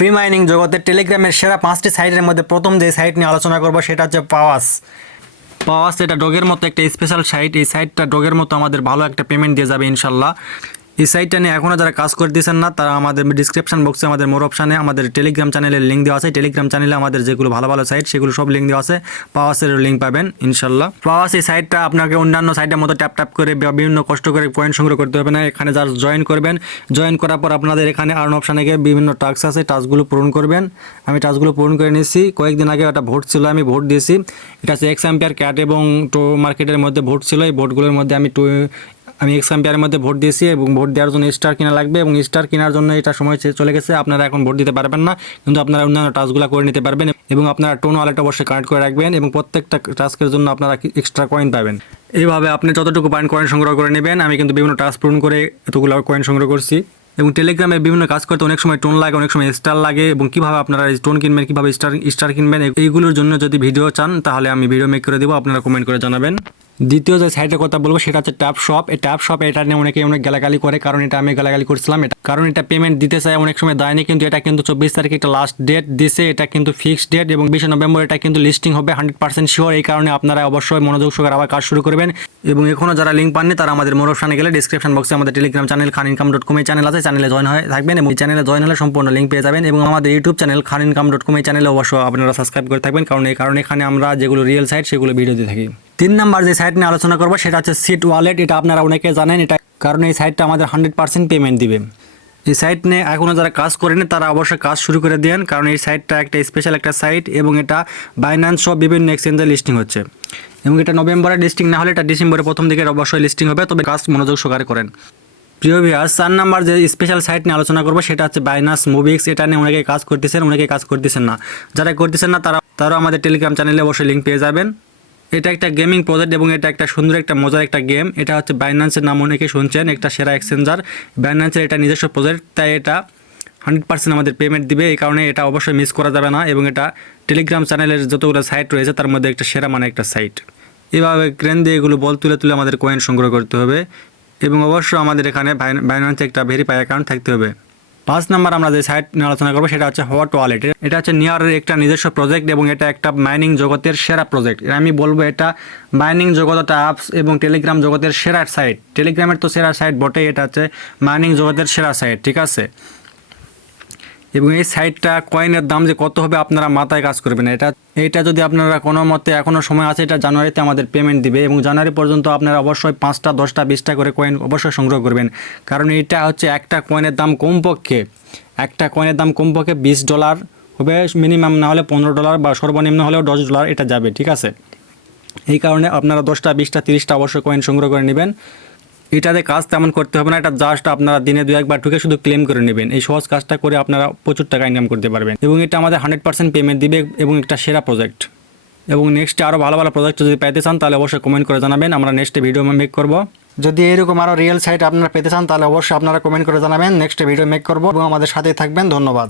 Free mining জগতের টেলিগ্রামের সেরা পাঁচটি সাইটের মধ্যে প্রথম যে সাইট নিয়ে আলোচনা করব সেটা হচ্ছে পাওয়াস পাওয়াস এটা ডগের মতো একটা স্পেশাল সাইট এই সাইটটা ডগের মতো আমাদের ভালো একটা পেমেন্ট দিয়ে যাবে ইনশাল্লাহ। এই সাইটটা নিয়ে এখনও যারা কাজ করে দিয়েছেন না, তারা আমাদের ডিসক্রিপশন বক্সে আমাদের মোর অপশানে আমাদের টেলিগ্রাম চ্যানেলের লিঙ্ক দেওয়া আছে। টেলিগ্রাম চ্যানেলে আমাদের যেগুলো ভালো ভালো সাইট সেগুলো সব লিঙ্ক দেওয়া আছে। পাওয়াসের লিঙ্ক পাবেন, ইনশাল্লাহ। পাওয়াস এই সাইটটা আপনাকে অন্যান্য সাইটের মতো ট্যাপ ট্যাপ করে বিভিন্ন কষ্ট করে পয়েন্ট সংগ্রহ করতে হবে না। এখানে যারা জয়েন করবেন। জয়েন করার পর আপনাদের এখানে আর্ন অপশানে গিয়ে বিভিন্ন টাস্ক আছে। টাস্কগুলো পূরণ করবেন। আমি টাস্কগুলো পূরণ করে নিয়েছি। কয়েকদিন আগে একটা ভোট ছিল, আমি ভোট দিয়েছি। এটা হচ্ছে এক্স অ্যাম্পিয়ার ক্যাট এবং টো মার্কেটের মধ্যে ভোট ছিল। এই ভোটগুলোর মধ্যে আমি টু আমি এক্স অ্যাম্পিয়ারের মধ্যে ভোট দিয়েছি এবং ভোট দেওয়ার জন্য স্টার কিনা লাগবে এবং স্টার কেনার জন্য এটা সময় চলে গেছে। আপনারা এখন ভোট দিতে পারবেন না, কিন্তু আপনারা অন্যান্য টাস্কগুলো করে নিতে পারবেন এবং আপনারা টোন ওয়ালেট অবশ্যই কানেক্ট করে রাখবেন এবং প্রত্যেকটা টাস্কের জন্য আপনারা এক্সট্রা কয়েন পাবেন। এইভাবে আপনি যতটুকু পয়েন্ট কয়েন সংগ্রহ করে নেবেন। আমি কিন্তু বিভিন্ন টাস্ক পূরণ করে এতগুলো কয়েন সংগ্রহ করছি। এবং টেলিগ্রামে বিভিন্ন কাজ করতে অনেক সময় টোন লাগে, অনেক সময় স্টার লাগে এবং কীভাবে আপনারা টোন কিনবেন, কীভাবে স্টার স্টার কিনবেন এইগুলোর জন্য যদি ভিডিও চান, তাহলে আমি ভিডিও মেক করে দেবো। আপনারা কমেন্ট করে জানাবেন। দ্বিতীয় যে সাইটের কথা বলব, সেটা হচ্ছে ট্যাপ শপ এই ট্যাপ শপ এটা নিয়ে অনেকে অনেক গালাগালি করে, কারণ এটা আমি গালাগালি করছিলাম। এটা কারণ এটা পেমেন্ট দিতে চাই অনেক সময় দেয়নি, কিন্তু এটা কিন্তু চব্বিশ তারিখে একটা লাস্ট ডেট দিছে। এটা কিন্তু ফিক্সড ডেট এবং বিশে নভেম্বর এটা কিন্তু লিস্টিং হবে হান্ড্রেড পার্সেন্ট শিওর এই কারণে আপনারা অবশ্যই মনোযোগ সহকারে আবার কাজ শুরু করবেন। এবং এখনও যারা লিঙ্ক পাননি, তারা আমাদের মোরফানে গেলে ডিসক্রিপশন বক্সে আমাদের Telegram channel Khan income dot com channel আছে চ্যানেলে জয়েন হয়ে থাকবেন এবং চ্যানেলে জয়েন হলে সম্পূর্ণ লিঙ্ক পেয়ে যাবেন। এবং আমাদের YouTube channel Khan income dot com চ্যানেলে অবশ্যই আপনারা সাবস্ক্রাইব করে থাকবেন। কারণ এই কারণে এখানে আমরা যেগুলো রিয়েল সাইট সেগুলো ভিডিও দিয়ে থাকি। তিন নাম্বার যে সাইট নিয়ে আলোচনা করব, সেটা হচ্ছে সিট ওয়ালেট এটা আপনারা অনেকে জানেন, এটা কারণ এই সাইটটা আমাদের হান্ড্রেড পার্সেন্ট পেমেন্ট দিবে। এই সাইট নিয়ে এখনও যারা কাজ করেনি, তারা অবশ্যই কাজ শুরু করে দেন কারণ এই সাইটটা একটা স্পেশাল একটা সাইট এবং এটা বাইন্যান্স সব বিভিন্ন এক্সচেঞ্জে লিস্টিং হচ্ছে। এবং এটা নভেম্বরে লিস্টিং না হলে এটা ডিসেম্বরের প্রথম দিকে অবশ্যই লিস্টিং হবে, তবে কাজ মনোযোগ সহকারে করেন। প্রিয় ভিউয়ার্স চার নাম্বার যে স্পেশাল সাইট নিয়ে আলোচনা করব, সেটা হচ্ছে বাইনাস মুভিক্স এটা নিয়ে অনেকে কাজ করতেছেন অনেকে কাজ করতেছেন না। যারা করতেছেন না, তারা তারাও আমাদের টেলিগ্রাম চ্যানেলে অবশ্যই লিঙ্ক পেয়ে যাবেন। এটা একটা গেমিং প্রজেক্ট এবং এটা একটা সুন্দর একটা মজার একটা গেম। এটা হচ্ছে বাইন্যান্সের নাম অনেকে শুনছেন, একটা সেরা এক্সচেঞ্জার। বাইন্যান্সের এটা নিজস্ব প্রজেক্ট, তাই এটা হান্ড্রেড পার্সেন্ট আমাদের পেমেন্ট দিবে। এই কারণে এটা অবশ্যই মিস করা যাবে না এবং এটা টেলিগ্রাম চ্যানেলের যতগুলো সাইট রয়েছে, তার মধ্যে একটা সেরা মানে একটা সাইট এভাবে ক্রেন দিয়ে এগুলো বল তুলে তুলে আমাদের কয়েন সংগ্রহ করতে হবে এবং অবশ্যই আমাদের এখানে বাইন্যান্সে একটা ভেরিফাই অ্যাকাউন্ট থাকতে হবে। পাঁচ নাম্বার আমরা যে সাইট নিয়ে আলোচনা করব, সেটা হচ্ছে হট ওয়ালেট এটা হচ্ছে নিয়ারের একটা নিজস্ব প্রজেক্ট এবং এটা একটা মাইনিং জগতের সেরা প্রজেক্ট আমি বলব এটা মাইনিং জগতটা অ্যাপস এবং টেলিগ্রাম জগতের সেরা সাইট টেলিগ্রামের তো সেরা সাইট বটেই, এটা হচ্ছে মাইনিং জগতের সেরা সাইট ঠিক আছে? এবং এই সাইটটা কয়েনের দাম যে কত হবে আপনারা মাথায় কাজ করবেন এটা এইটা যদি আপনারা কোনো মতে এখনও সময় আছে, এটা জানুয়ারিতে আমাদের পেমেন্ট দিবে এবং জানুয়ারি পর্যন্ত আপনারা অবশ্যই পাঁচটা, দশটা, বিশটা করে কয়েন অবশ্যই সংগ্রহ করবেন। কারণ এটা হচ্ছে একটা কয়েনের দাম কমপক্ষে, একটা কয়েনের দাম কমপক্ষে বিশ ডলার হবে মিনিমাম না হলে পনেরো ডলার বা সর্বনিম্ন হলেও দশ ডলার এটা যাবে, ঠিক আছে? এই কারণে আপনারা দশটা, বিশটা, তিরিশটা অবশ্যই কয়েন সংগ্রহ করে নেবেন। এটাতে কাজ তেমন করতে হবে না, এটা জাস্ট আপনারা দিনে দু একবার ঢুকে শুধু ক্লেম করে নেবেন। এই সহজ কাজটা করে আপনারা প্রচুর টাকা ইনকাম করতে পারবেন। এবং এটা আমাদের হান্ড্রেড পার্সেন্ট পেমেন্ট দিবে এবং একটা সেরা প্রজেক্ট এবং নেক্সটে আরও ভালো ভালো প্রজেক্ট যদি পেতে চান, তাহলে অবশ্যই কমেন্ট করে জানাবেন। আমরা নেক্সটে ভিডিও মেক করব। যদি এরকম আরও রিয়েল সাইট আপনারা পেতে চান, তাহলে অবশ্যই আপনারা কমেন্ট করে জানাবেন। নেক্সটে ভিডিও মেক করব। এবং আমাদের সাথেই থাকবেন। ধন্যবাদ।